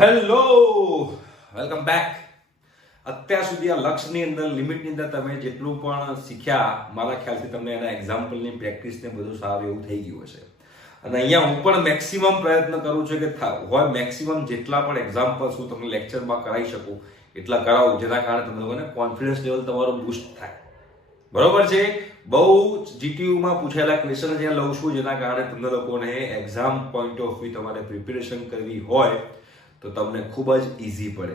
Hello welcome back. અત્યાર સુધી આ લક્ષની અંદર લિમિટની અંદર તમે જેટલું પણ શીખ્યા મારા ખ્યાલથી તમને એના એક્ઝામ્પલની પ્રેક્ટિસ ને બધું સારું એવું થઈ ગયું હશે. અને અહીંયા હું પણ મેક્સિમમ પ્રયત્ન કરું છું કે હોય મેક્સિમમ જેટલા પણ એક્ઝામ્પલ્સ હું તમને લેક્ચરમાં કરાવી શકું એટલા કરાવું, જેના કારણે તમને લોકોને કોન્ફિડન્સ લેવલ તમારું બૂસ્ટ થાય. બરોબર છે. બહુ જીટીયુમાં પૂછાયેલા ક્વેશ્ચન અહીંયા લઉં છું, જેના કારણે તમને લોકોને એક્ઝામ પોઈન્ટ ઓફ વ્યૂ તમારે પ્રિપેરેશન કરવી હોય તો તમને ખૂબ જ ઈઝી પડે.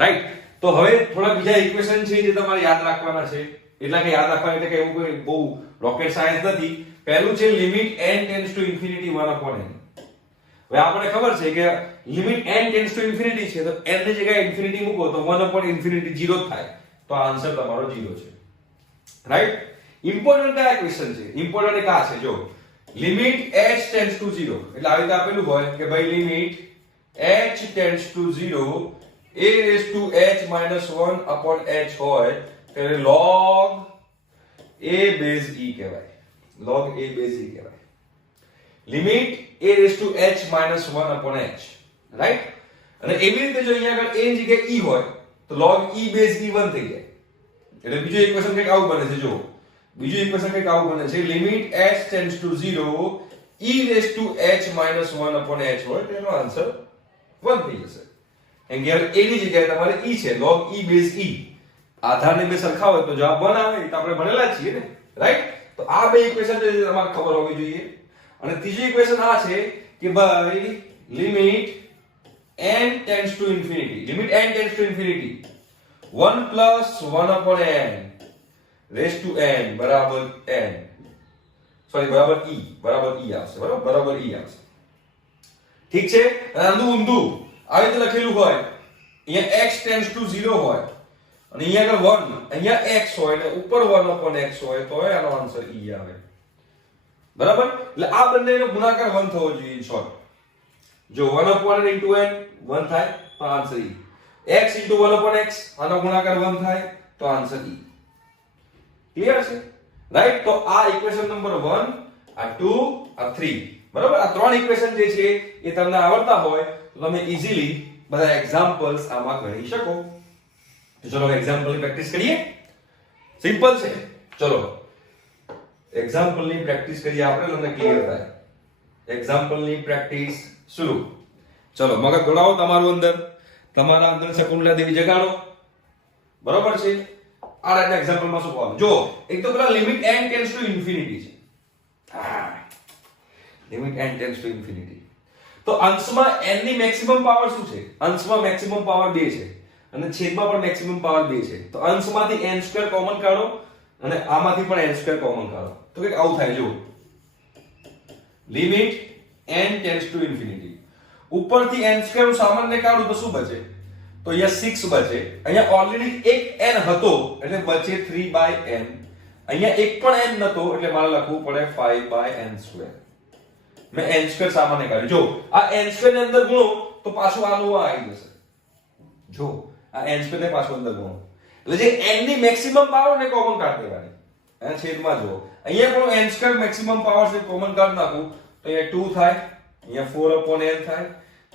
રાઈટ. તો હવે થોડા બીજા ઇક્વેશન છે જે તમારે યાદ રાખવાના છે. એટલે કે યાદ રાખવાના એટલે કે એવું કોઈ બહુ રોકેટ સાયન્સ નથી. પહેલું છે limit n tends to infinity 1/n. હવે આપણને ખબર છે કે limit n tends to infinity છે, તો n ની જગ્યાએ ઇન્ફિનિટી મૂકો તો 1/∞ 0 જ થાય. તો આન્સર તમારો 0 છે. રાઈટ. ઇમ્પોર્ટન્ટ કયા ક્વેશ્ચન છે? ઇમ્પોર્ટન્ટ એક આ છે, જો લિમિટ h ટેન્ડ્સ ટુ 0 એટલે આવી રીતે આપેલું હોય કે ભાઈ limit h tends to 0 a raised to h minus 1/h હોય ત્યારે log a base e કહેવાય. log a base e કહેવાય. Limit a raised to h minus 1/h. Right. અને એવી રીતે જો અહીંયા આગળ a ની જગ્યાએ e હોય તો log e base e 1 થઈ જાય. એટલે બીજું ઇક્વેશન કંઈક આવું બને છે. જો બીજું ઇક્વેશન કંઈક આવું બને છે, limit h tends to 0 e raised to h minus 1/h હોય તેનો આન્સર 1 થઈ જશે. કેમ કે a ની જગ્યાએ તમારે e છે, log e base e. આધારને બે સરખા હોય તો જવાબ 1 આવે. એ તો આપણે ભણેલા જ છીએ ને. રાઈટ. તો આ બે ઇક્વેશન છે જે તમારે ખબર હોવી જોઈએ. અને ત્રીજી ઇક્વેશન આ છે કે ભાઈ limit n tends to infinity, limit n tends to infinity 1 plus 1/n raised to n બરાબર n, સોરી બરાબર e આવશે. બરાબર e આવશે. ઠીક છે. અને આનું ઊંધું આવી રીતે લખેલું હોય, અહીંયા x ટેન્ડ્સ ટુ 0 હોય અને અહીંયા આગળ 1, અહીંયા x હોય ને ઉપર 1/x હોય તો આનો આન્સર e આવે. બરાબર. એટલે આ બંનેનો ગુણાકાર 1 થવો જોઈએ. ઇન શોર્ટ, જો 1/n into n 1 થાય તો answer e. x into 1/x આનો ગુણાકાર 1 થાય તો આન્સર e. ક્લિયર છે? રાઈટ. તો આ ઇક્વેશન નંબર 1, આ 2, આ 3. બરાબર. આ ત્રણ ઇક્વેશન જે છે એ તમને આવડતા હોય તો તમે ઈઝીલી બધા એક્ઝામ્પલ્સ આમાં કરી શકો. તો ચલો એક્ઝામ્પલની પ્રેક્ટિસ કરીએ. સિમ્પલ છે. ચલો એક્ઝામ્પલની પ્રેક્ટિસ કરીએ આપણે, તમને ક્લિયર થાય. એક્ઝામ્પલની પ્રેક્ટિસ શરૂ. ચલો મગજ દોડાવો તમારું અંદર, તમારા અંદર શકુંતલા દેવી જગાડો. બરોબર છે. આ રાઈટના એક્ઝામ્પલમાં શું કહો? જો એક તો પેલા limit n tends to infinity છે. Limit n tends to infinity. તો અંશમાં n ની મેક્સિમમ પાવર શું છે? અંશમાં મેક્સિમમ પાવર 2 છે અને છેદમાં પણ મેક્સિમમ પાવર 2 છે. તો અંશમાંથી n² કોમન કાઢો અને આમાંથી પણ n² કોમન કાઢો તો કંઈક આવું થાય. જો limit n tends to infinity, ઉપરથી n² સામાન્ય કાઢું તો શું બચે? તો અહીંયા 6 બચે. અહીંયા ઓલરેડી એક n હતો એટલે બચે 3/n. અહીંયા એક પણ n નતો એટલે મારે લખવું પડે 5/n². મેં n² સામાન્ય કાઢ્યું. જો આ n² ને અંદર ગુણો તો પાછું આનું આવી જશે. જો આ n² ને પાછું અંદર ગુણો એટલે જે n ની મેક્સિમમ પાવર ને કોમન કાઢી દેવાની. આ છેદમાં જો અહીંયા પણ n² મેક્સિમમ પાવર છે, કોમન કાઢી નાખું તો અહીંયા 2 થાય, અહીંયા 4/n થાય,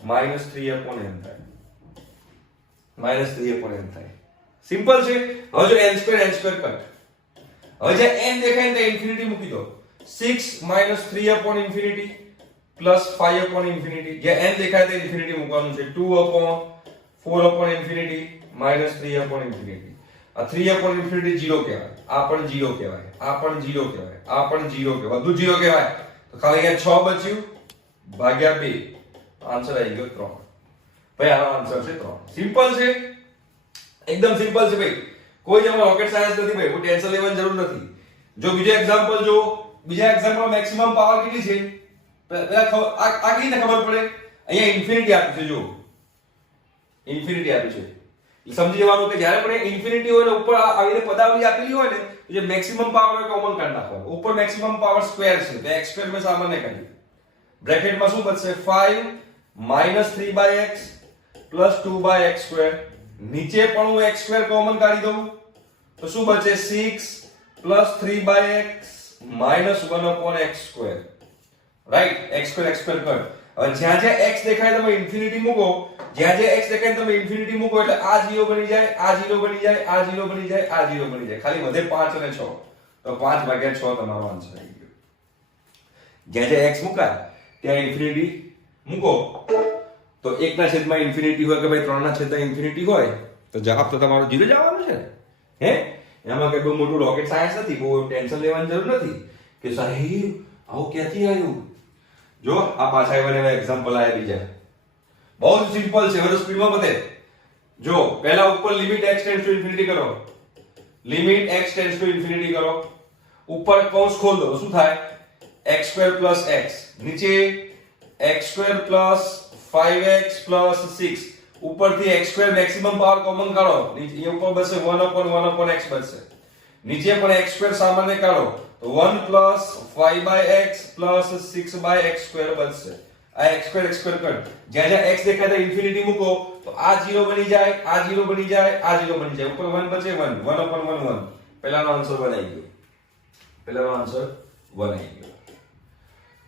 -3/n થાય, -3/n થાય. સિમ્પલ છે. હવે જો n² કટ. હવે જે n દેખાય ને ઇન્ફિનિટી મૂકી દો. 6 - 3/∞ પ્લસ 5/∞. જે n દેખાય તે ઇન્ફિનિટી મૂકવાનું છે. 2/4/∞ -3/∞. આ 3/∞ 0 કહેવાય, આ પણ 0 કહેવાય, આ પણ 0 કહેવાય, આ પણ 0 કહેવાય, બધું 0 કહેવાય. તો ખાલી અહીંયા 6 બચ્યું ભાગ્યા 2. આન્સર આવી ગયો 3. ભાઈ આનો આન્સર છે 3. સિમ્પલ છે. એકદમ સિમ્પલ છે ભાઈ. કોઈ જેમાં રોકેટ સાયન્સ નથી ભાઈ, કોઈ ટેન્શન લેવાની જરૂર નથી. જો બીજો એક્ઝામ્પલ જો, બીજા એક્ઝામ્પલમાં મેક્સિમમ પાવર કેટલી છે? પેલા આ કેવી રીતે ખબર પડે? અહીંયા ઇન્ફિનિટી આપી છે. જો ઇન્ફિનિટી આપી છે. સમજી જવાનું કે જ્યારે પણ ઇન્ફિનિટી હોય ને ઉપર આવી રીતે પદાવલી આપેલી હોય ને તો જે મેક્સિમમ પાવર હોય કોમન કાઢી નાખવાનો. ઉપર મેક્સિમમ પાવર સ્ક્વેર છે તો x² મેં સામાન્ય કાઢી. બ્રેકેટમાં શું બચશે? 5 - 3/x પ્લસ 2/x². નીચે પણ હું x² કોમન કાઢી દઉં તો શું બચે? 6 plus 3/x minus 1/x². Right. x² cut. હવે જ્યાં જ્યાં x દેખાય તમે ઇન્ફિનિટી મૂકો, જ્યાં જ્યાં x દેખાય તમે ઇન્ફિનિટી મૂકો એટલે આ 0 બની જાય, આ 0 બની જાય, આ 0 બની જાય, આ 0 બની જાય. ખાલી વધે 5 અને 6. તો 5/6 તમારો આન્સર આવી ગયો. જ્યાં જ્યાં x મુકાય ત્યાં ઇન્ફિનિટી મૂકો તો 1/∞ હોય કે ભાઈ 3/∞ ઇન્ફિનિટી હોય તો જવાબ તો તમારો 0 જ આવવાનો છે ને. હે એમાં કઈ બહુ મોટું રોકેટ સાયન્સ નથી, બહુ ટેન્શન લેવાની જરૂર નથી કે સાહેબ આવું ક્યાંથી આવ્યું. જો આ પાછા એવા એક્ઝામ્પલ આયા બીજા, બહુ જ સિમ્પલ છે. હવે સ્પીડમાં બતે. જો પહેલા ઉપર limit x tends to infinity કરો, limit x tends to infinity કરો, ઉપર કૌંસ ખોલ દો, શું થાય? x² + x, નીચે x² + 5x + 6, ઉપરથી x² મેક્સિમમ પાવર કોમન કાઢો, નીચે ઉપર બચશે 1/1/x બચશે, નીચે પણ x² સામાન્ય કાઢો તો 1 + 5x + 6/x² બચશે. આ x² કટ, જ્યાં જ્યાં x દેખાય ત્યાં ઇન્ફિનિટી મૂકો તો આ 0 બની જાય, આ 0 બની જાય, આ 0 બની જાય, ઉપર 1 બચે 1, 1/1/1. પહેલાનો આન્સર 1 આવી ગયો, પહેલાનો આન્સર 1 આવી ગયો.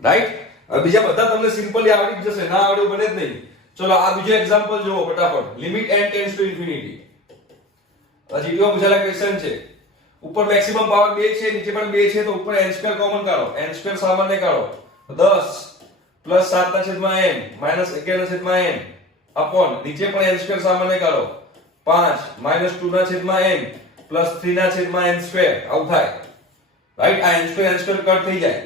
રાઈટ? હવે બીજા બધા તમને સિમ્પલી આવડી જશે, ના આવડ્યું બને જ નહીં. ચલો આ બીજો એક્ઝામ્પલ જુઓ ફટાફટ. Limit n tends to infinity. આ જીટીઓ પૂછેલા ક્વેશ્ચન છે. ઉપર મેક્સિમમ પાવર 2 છે, નીચે પણ 2 છે તો ઉપર n² કોમન કાઢો, n² સામાન્ય કાઢો. 10 + 7/n - 11/n અપોન નીચે પણ n² સામાન્ય કાઢો. 5 - 2/n + 3/n². આવું થાય. રાઈટ? આ n² કટ થઈ જાય.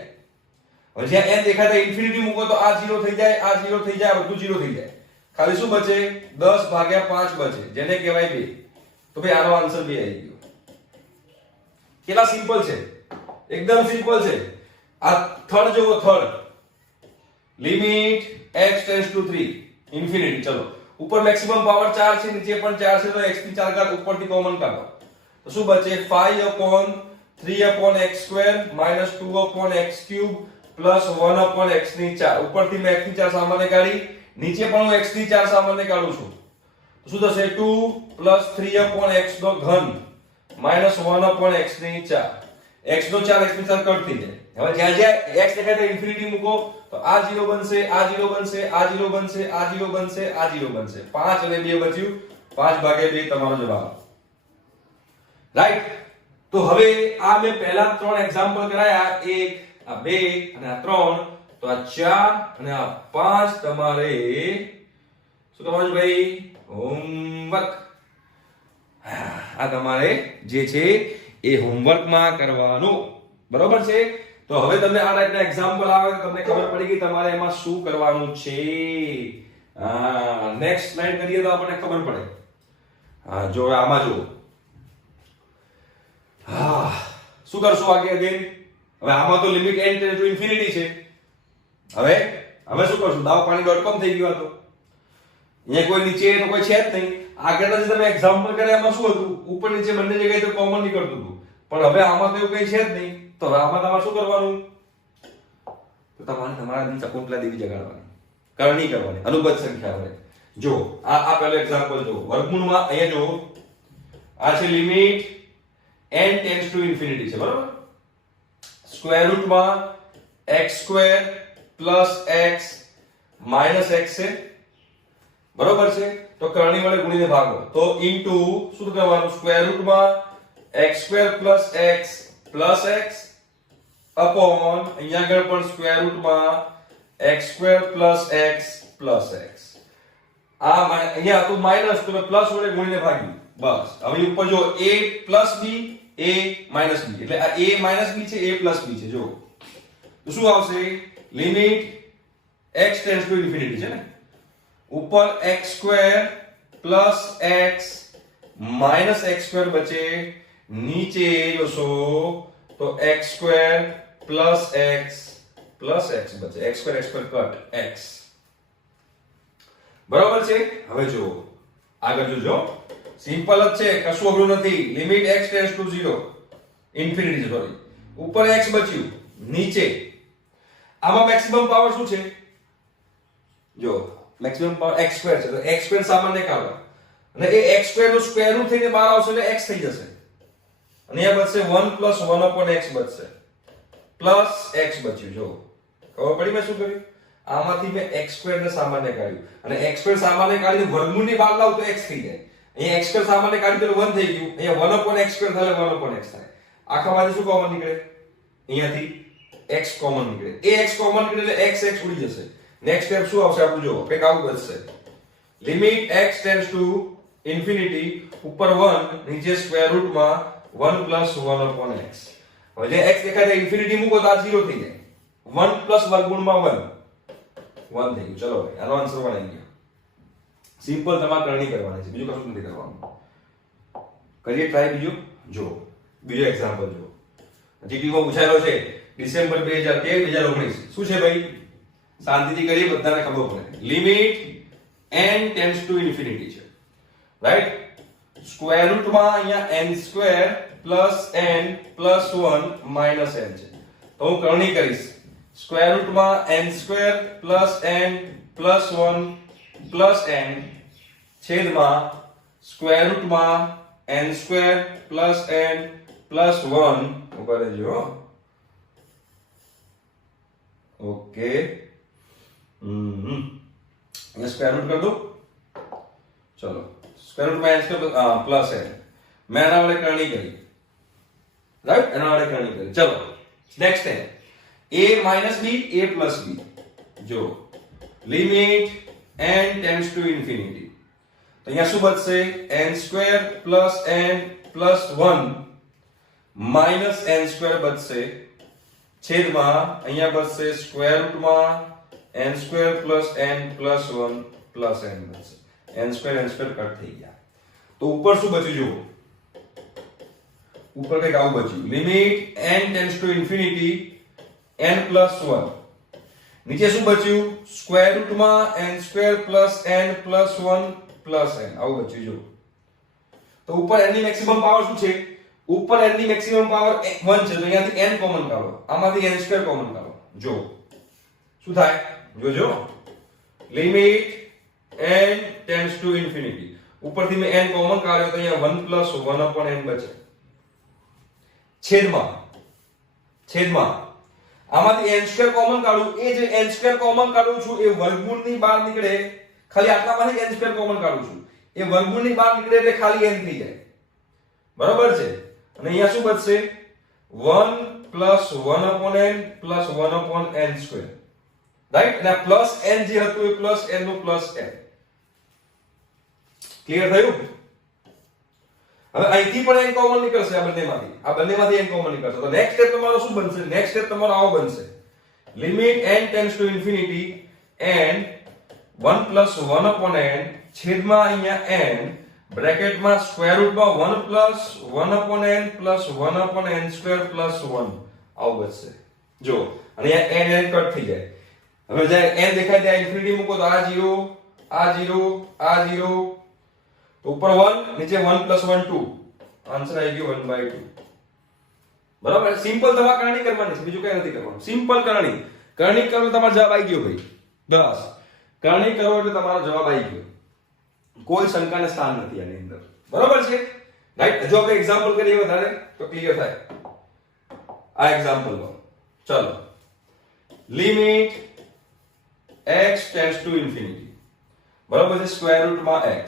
હવે જ્યાં n દેખાય ત્યાં ઇન્ફિનિટી મૂકો તો આ 0 થઈ જાય, આ 0 થઈ જાય, બધું 0 થઈ જાય. ખાલી શું બચે? 10/5 બચે, જેને કહેવાય 2. તો ભાઈ આનો આન્સર 2 આવી ગયો. કેટલા સિમ્પલ છે, એકદમ સિમ્પલ છે. આ થર્ડ જોવો, third limit x tends two 3 infinity. ચલો ઉપર મેક્સિમમ પાવર 4 છે, નીચે પણ 4 છે તો x ની 4 ઘાત ઉપરથી કોમન કાઢો તો શું બચે? 5/3/x² - 2/x³ + 1/x ની 4. ઉપરથી મેં x ની 4 સામાન્ય કાઢી, નીચે પણ હું x ની 4 સામાન્ય કાઢું છું તો શું થશે? 2 + 3/x નો ઘન - 1/x ની 4. x નો 4 x ની 4 કટ થઈ જાય. હવે જ્યાં જ્યાં x દેખાય ત્યાં ઇન્ફિનિટી મૂકો તો આ 0 બનશે, આ 0 બનશે, આ 0 બનશે, આ 0 બનશે, આ 0 બનશે. 5 અને 2 બચ્યું, 5/2 તમારો જવાબ. રાઈટ? તો હવે આ મેં પહેલા 3 એક્ઝામ્પલ કરાયા, 1 આ 2 અને આ 3, તો આ 4 અને આ 5 તમારે શું કરવાનું ભાઈ? હોમવર્ક. આ તમારે જે છે એ હોમવર્કમાં કરવાનું. બરોબર છે? તો હવે તમને આ ટાઈપના એક્ઝામ્પલ આવે તો તમને ખબર પડી ગઈ તમારે એમાં શું કરવાનું છે. નેક્સ્ટ સ્લાઇડ કરીએ તો આપણને ખબર પડે. જો આમાં જુઓ. શું કરશું આગે અગેન? હવે આમાં તો limit n tends to infinity છે. હવે શું કરશું? daawpani.com થઈ ગયું હતો. અહીંયા કોઈ નીચે તો કોઈ છે જ નહીં. આગળના જે તમે એક્ઝામ્પલ કર્યા એમાં શું હતું? ઉપર નીચે બંને જગ્યાએ તો કોમન નીકળતું હતું, પણ હવે આમાં તો એવું કઈ છે જ નહીં. તો હવે આમાં તમારે શું કરવાનું? તો તમારે તમારા શકુંતલા દેવી જગાડવાની, કરણી કરવાની, અનુબદ્ધ સંખ્યા વડે. જો આ પહેલો એક્ઝામ્પલ જો વર્ગમૂળમાં અહીંયા જો આ છે limit n tends to infinity છે, બરોબર? સ્ક્વેર રૂટમાં x² + x - x છે, બરોબર છે? તો કરણી વડે ગુણીને ભાગો તો ઇન્ટુ શું કરવાનું? સ્ક્વેર રૂટમાં x² + x + x અપોન અહીંયા આગળ પણ સ્ક્વેર રૂટમાં x² + x + x. આ અહીંયા હતું માઈનસ તો પ્લસ વડે ગુણીને ભાગ્યું. બસ. હવે ઉપર જો a + b, a - b, એટલે આ a - b છે, a + b છે. જો તો શું આવશે? Limit x tends to infinity છે ને, ઉપર x² + x - x² બચે, નીચે જોશો તો x² + x + x બચે. x² cut x. બરાબર છે? હવે જો આગળ જોજો, સિમ્પલ જ છે, કશું અઘરું નથી. Limit x tends two 0 infinity છે, સોરી. ઉપર x બચ્યું, નીચે આમાં મેક્સિમમ પાવર શું છે? જો મેક્સિમમ પાવર x² છે તો x² સામાન્ય કાઢો અને એ x² નું સ્ક્વેર રૂટ થઈને બહાર આવશે એટલે x થઈ જશે. અને અહીંયા બચશે 1 + 1/x બચશે, પ્લસ x બચ્યું. જો ખબર પડી મેં શું કર્યું? આમાંથી મેં x² ને સામાન્ય કાઢ્યું અને x² સામાન્ય કાઢીને વર્ગમૂળની બહાર લાવ તો x થઈ જાય. અહીંયા x² સામાન્ય કાઢી તો 1 થઈ ગયું. અહીંયા 1/x² થાય 1/x થાય. આખામાંથી શું કોમન નીકળે? અહીંયાથી x કોમન નીકળે. એ x કોમન નીકળે એટલે x ઉડી જશે. નેક્સ્ટ સ્ટેપ શું આવશે આપણું જુઓ. કંઈક આવું બનશે. Limit x tends to infinity ઉપર 1 નીચે સ્ક્વેર રૂટમાં 1 + 1/x. હવે જે x દેખાય છે ઇન્ફિનિટી મૂકો તો આ 0 થઈ જાય. 1 + વર્ગમૂળમાં 1 થઈ ગયું. ચલો ભાઈ આનો આન્સર 1 આવી ગયો. સિમ્પલ તમારે કરણી કરવાની છે, બીજું કશું નથી કરવાનું. કરીએ ટ્રાય બીજું. જો બીજો એક્ઝામ્પલ જો જીટીમાં પૂછાયેલો છે ડિસેમ્બર 2019. શું છે ભાઈ? શાંતિથી કરીએ, બધાને ખબર પડે. Limit n tends to infinity છે, રાઈટ? સ્ક્વેર રૂટમાં અહીંયા n² + n + 1 - n છે. તો હું કરણી કરીશ. સ્ક્વેર રૂટમાં n² + n + 1 + n છેદમાં સ્ક્વેર રૂટમાં n² + n + 1 ઉપર રહેજો. ઓકે, અહીંયા સ્ક્વેર રૂટ કરી દો. ચલો, સ્ક્વેર રૂટમાં n² + n મેં એના વડે કરણી કરી, રાઈટ? એના વડે કરણી કરી. ચલો next step. a - b a + b. જો limit n tends to infinity, તો અહીંયા શું બચશે? n² + n + 1 - n² બચશે છેદમાં અહીંયા બચશે સ્ક્વેર રૂટમાં n² + n + 1 + n બચશે. n² કટ થઈ ગયા. તો ઉપર શું બચ્યું જુઓ. ઉપર કંઈક આવું બચ્યું. Limit n tends to infinity n + 1. નીચે શું બચ્યું? સ્ક્વેર રૂટમાં n² + n + 1 + n. આવું બચ્યું જો. તો ઉપર n ની મેક્સિમમ પાવર શું છે? ઉપર n ની મેક્સિમમ પાવર 1 છે, તો અહીંયાથી n કોમન કાઢો, આમાંથી n² કોમન કાઢો. જો શું થાય જોજો. Limit n tends to infinity, ઉપરથી મેં n કોમન કાઢ્યો તો અહીંયા 1 + 1/n બચે. છેદમાં આમાંથી n² કોમન કાઢું. એ જે n² કોમન કાઢું છું એ વર્ગમૂળની બહાર નીકળે. ખાલી આટલામાંથી n² કોમન કાઢું છું, એ વર્ગમૂળની બહાર નીકળે એટલે ખાલી n થઈ જાય. બરાબર છે? અને અહીંયા શું બચશે? 1 + 1/n + 1/n². રાઈટ? અને પ્લસ n જે હતું એ પ્લસ n નું પ્લસ n. ક્લિયર થયું? હવે અહીંથી પણ n કોમન નીકળશે. આ બંનેમાંથી n કોમન નીકળશે. તો નેક્સ્ટ સ્ટેપ તમારો શું બનશે? નેક્સ્ટ સ્ટેપ તમારો આવો બનશે. Limit n tends to infinity n 1 + 1/n છેદમાં અહીંયા n બ્રેકેટમાં સ્ક્વેર રૂટમાં 1 + 1/n + 1/n² + 1 આવું બચશે. જો અને અહીંયા n કટ થઈ જાય. હવે જ્યારે n દેખાય ત્યાં ઇન્ફિનિટી મૂકો તો આ 0 આ 0 આ 0, તો ઉપર 1 નીચે 1 + 1 2. આન્સર આવી ગયો 1/2. બરાબર? સિમ્પલ તમારે કરણી કરવાની છે, બીજું કઈ નથી કરવાનું. સિમ્પલ કરણી કરો તમારો જવાબ આવી ગયો ભાઈ. બસ કરણી કરો એટલે તમારો જવાબ આવી ગયો. કોઈ શંકાને સ્થાન નથી આની અંદર. બરાબર છે? રાઈટ? જો આપણે એક્ઝામ્પલ કરીએ વધારે તો ક્લિયર થાય. આ એક્ઝામ્પલ લો. ચલો, limit x tends to infinity. બરાબર છે? સ્ક્વેર રૂટમાં x.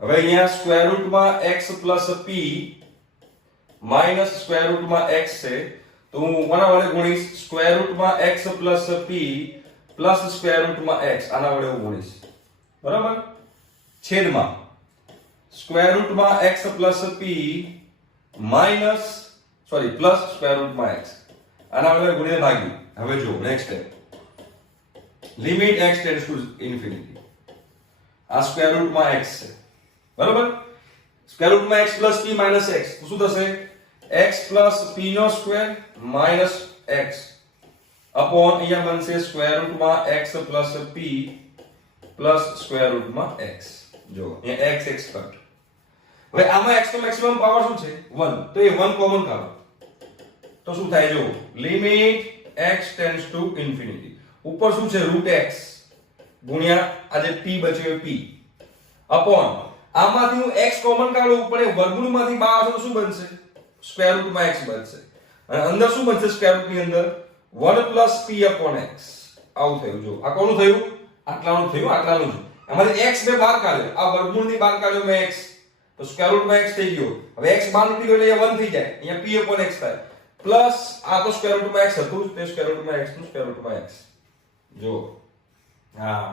હવે અહીંયા સ્ક્વેર રૂટમાં x + p માઈનસ સ્ક્વેર રૂટમાં x છે, તો હું કોના વડે ગુણીશ? સ્ક્વેર રૂટમાં x + p પ્લસ સ્ક્વેર રૂટમાં x. આના વડે હું ગુણીશ. બરાબર? છેદમાં સ્ક્વેર રૂટમાં x + p minus plus square રૂટમાં x. આના વડે ગુણીને ભાગ્યું. હવે જો next step. Limit x tends to infinity. આ સ્ક્વેર રૂટમાં x છે. બરાબર? સ્ક્વેર રૂટમાં x + p - x, તો શું થશે? x + p² - x અપોન અહીંયા બનશે સ્ક્વેર રૂટમાં x + p પ્લસ સ્ક્વેર રૂટમાં x. જો અહીંયા x કટ. હવે આમાં x નો મેક્સિમમ પાવર શું છે? 1. તો એ 1 કોમન કાઢો તો શું થાય? જો limit x tends to infinity. ઉપર શું છે? √x ગુણ્યા આ જે p બચ્યો એ p અપોન આમાંથી હું x કોમન કાઢું, ઉપર એ વર્ગમૂળમાંથી બહાર આવશે તો શું બનશે? સ્ક્વેર રૂટમાં x બનશે. અને અંદર શું બનશે? સ્ક્વેર રૂટની અંદર 1 + p/x. આવું થયું. જો આ કોનું થયું? આટલાનું થયું, આટલાનું જ. એમાંથી x મેં બહાર કાઢ્યો, આ વર્ગમૂળની બહાર કાઢ્યો મેં x, તો સ્ક્વેર રૂટમાં x થઈ ગયો. હવે x બહાર નીકળી ગયો એટલે 1 થઈ જાય, અહીંયા p upon x થાય, પ્લસ આ તો સ્ક્વેર રૂટમાં x હતું, તે સ્ક્વેર રૂટમાં x નું સ્ક્વેર રૂટમાં x. જો હા,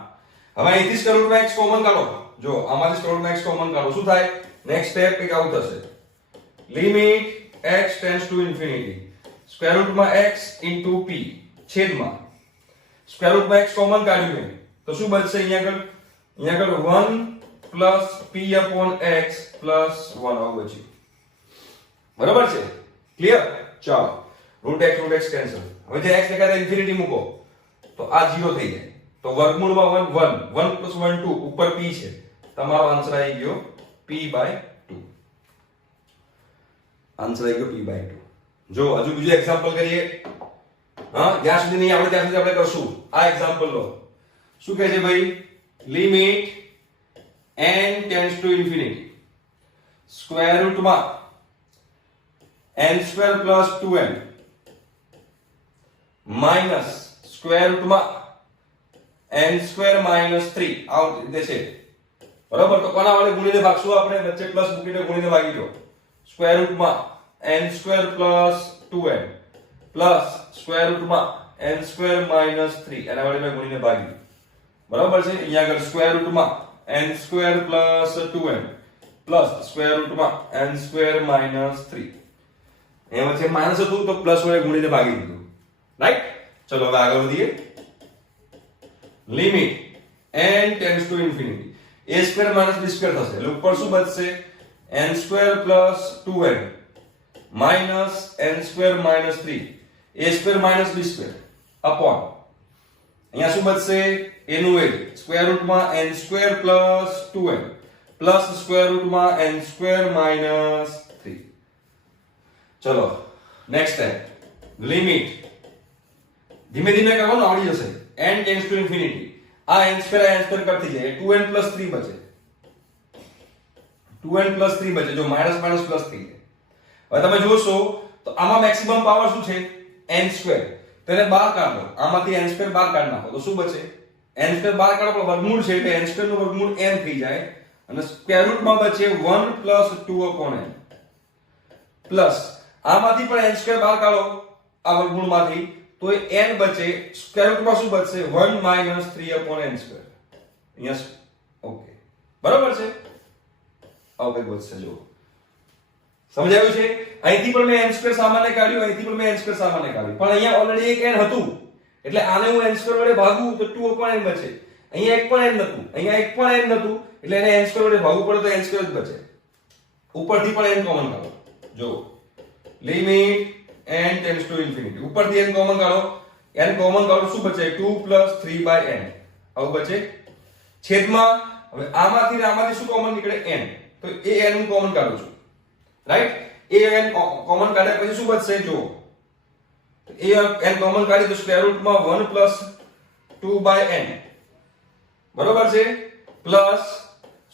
હવે અહીંથી સ્ક્વેર રૂટમાં x કોમન કાઢો. જો આમાંથી સ્ક્વેર રૂટમાં x કોમન કાઢો, શું થાય? નેક્સ્ટ સ્ટેપ કંઈક આવું થશે. Limit x tends to infinity square રૂટમાં x ઇન્ટુ p છેદમાં સ્ક્વેર રૂટમાં x કોમન કાઢ્યું મેં, તો શું બચશે? અહીંયા આગળ 1 plus p upon x plus 1 આવું બચ્યું. બરાબર છે? ક્લિયર? ચાલો, રૂટ x કેન્સલ. હવે જે x લખાતા ઇન્ફિનિટી મૂકો તો આ 0 થઈ જાય, તો વર્ગમૂળમાં 1 પ્લસ 1 2 ઉપર p છે, તમારો આન્સર આવી ગયો p/2. આન્સર આવી ગયો p/2. જો હજુ બીજું એક્ઝામ્પલ કરીએ. હા, જ્યાં સુધી નહીં આવડે ત્યાં સુધી આપણે કરશું. આ એક્ઝામ્પલ લો. શું કહે છે ભાઈ? Limit n tends to infinity square રૂટમાં n² plus 2n minus square રૂટમાં n² માઇનસ 3 આવું રીતે છે. બરાબર? તો કોના વડે ગુણીને ભાગશું? આપણે વચ્ચે પ્લસ મૂકીને ગુણીને ભાગી દો. સ્ક્વેર રૂટમાં n² plus 2n plus square રૂટમાં n² માઇનસ 3 એના વડે મેં ગુણીને ભાગી. બરાબર છે? અહીંયા આગળ સ્ક્વેર રૂટમાં n² plus 2n plus square રૂટમાં n² માઇનસ 3, એમાં છે માઇનસ હતું તો પ્લસ વડે ગુણીને ભાગી દીધું. રાઈટ? ચલો હવે આગળ વધીએ. Limit n tends to infinity a² minus b² થશે, એટલે ઉપર શું બચશે? n² plus 2n minus n² minus 3 a² minus b² upon અહીંયા શું બચશે? a નું વેલ્યુ સ્ક્વેર રૂટમાં n² plus 2n plus square રૂટમાં n² માઇનસ 3. ચલો નેક્સ્ટ ટાઈમ. લિમિટ ધીમે ધીમે કરવાનું, આવડી જશે. n ટેન્ડ્સ ટુ ઇન્ફિનિટી આ n² કટ થઈ જાય, 2n પ્લસ 3 બચે, 2n પ્લસ 3 બચે. જો માઇનસ માઇનસ પ્લસ થઈ જાય. હવે તમે જોશો તો આમાં મેક્સિમમ પાવર શું છે? n². તેને બહાર કાઢો, આમાંથી n² બહાર કાઢી નાખો તો શું બચે? n² બહાર કાઢો પણ વર્ગમૂળ છે એટલે n² નું વર્ગમૂળ n થઈ જાય, અને સ્ક્વેર રૂટમાં બચે 1 પ્લસ 2 upon n પ્લસ આમાંથી પણ n² બહાર કાઢો આ વર્ગમૂળમાંથી તો એ n બચે, સ્ક્વેર રૂટમાં શું બચશે? 1 minus 3 upon n². Yes, okay, બરાબર છે? આવું કંઈક બચશે. જો સમજાયું છે? અહીંથી પણ મેં n² સામાન્ય કાઢ્યું, અહીંથી પણ મેં n² સામાન્ય કાઢ્યું, પણ અહીંયા ઓલરેડી એક n હતું એટલે આને હું n² વડે ભાગું તો 2 upon n બચે. અહીંયા એક પણ n નતું, અહીંયા એક પણ n નતું એટલે એને n² વડે ભાગવું પડે તો n² જ બચે. ઉપરથી પણ n કોમન કાઢો. જો limit n tends to infinity ઉપરથી n કોમન કાઢો, n કોમન કાઢો શું બચે? 2 પ્લસ 3/n આવું બચે. છેદમાં હવે આમાંથી ને આમાંથી શું કોમન નીકળે? n, તો એ n હું કોમન કાઢું છું. રાઈટ? એ n કોમન કાઢ્યા પછી શું બચશે? જો એ n કોમન કાઢી તો સ્ક્વેર રૂટમાં 1 પ્લસ 2/n બરોબર છે, પ્લસ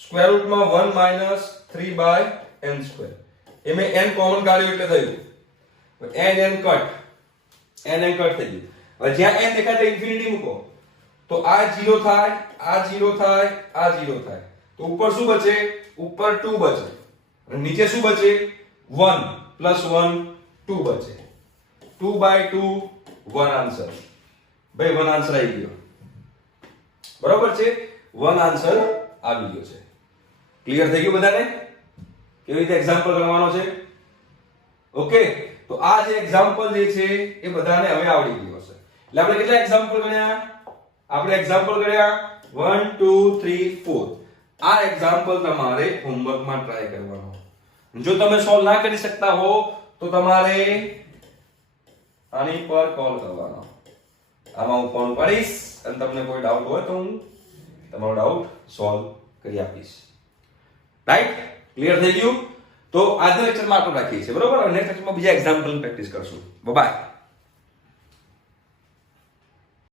સ્ક્વેર રૂટમાં 1 માઇનસ 3/n². એ મેં n કોમન કાઢ્યું એટલે થયું n કટ થઈ ગયું. હવે જ્યાં n દેખાય તો ઇન્ફિનિટી મૂકો તો આ 0 થાય, આ 0 થાય, આ 0 થાય, તો ઉપર શું બચે? ઉપર 2 બચે, અને નીચે શું બચે? 1 પ્લસ 1 2 બચે. 2/2 1 આન્સર. ભાઈ 1 આન્સર આવી ગયો. બરોબર છે? 1 આન્સર આવી ગયો છે. ક્લિયર થઈ ગયું બધાને? કેવી રીતે એક્ઝામ્પલ ગણવાનો છે? ઓકે, તો આ જે એક્ઝામ્પલ જે છે એ બધાને હવે આવડી ગયું હશે. એટલે આપણે કેટલા એક્ઝામ્પલ ગણ્યા? આપણે એક્ઝામ્પલ ગણ્યા 1 2 3 4. આ એક્ઝામ્પલ તમારે હોમવર્કમાં ટ્રાય કરવાનો. જો તમે સોલ્વ ના કરી શકતા હો તો તમારે આની પર કોલ કરવાનો. આમાં હું ફોન કરીશ અને તમને કોઈ ડાઉટ હોય તો હું તમારો ડાઉટ સોલ્વ કરી આપીશ. રાઈટ? ક્લિયર થઈ ગયું? તો આજના લેક્ચરમાં આટલું રાખીએ છીએ. બરોબર? નેક્સ્ટ લેક્ચરમાં બીજા એક્ઝામ્પલ પ્રેક્ટિસ કરશું. બાય.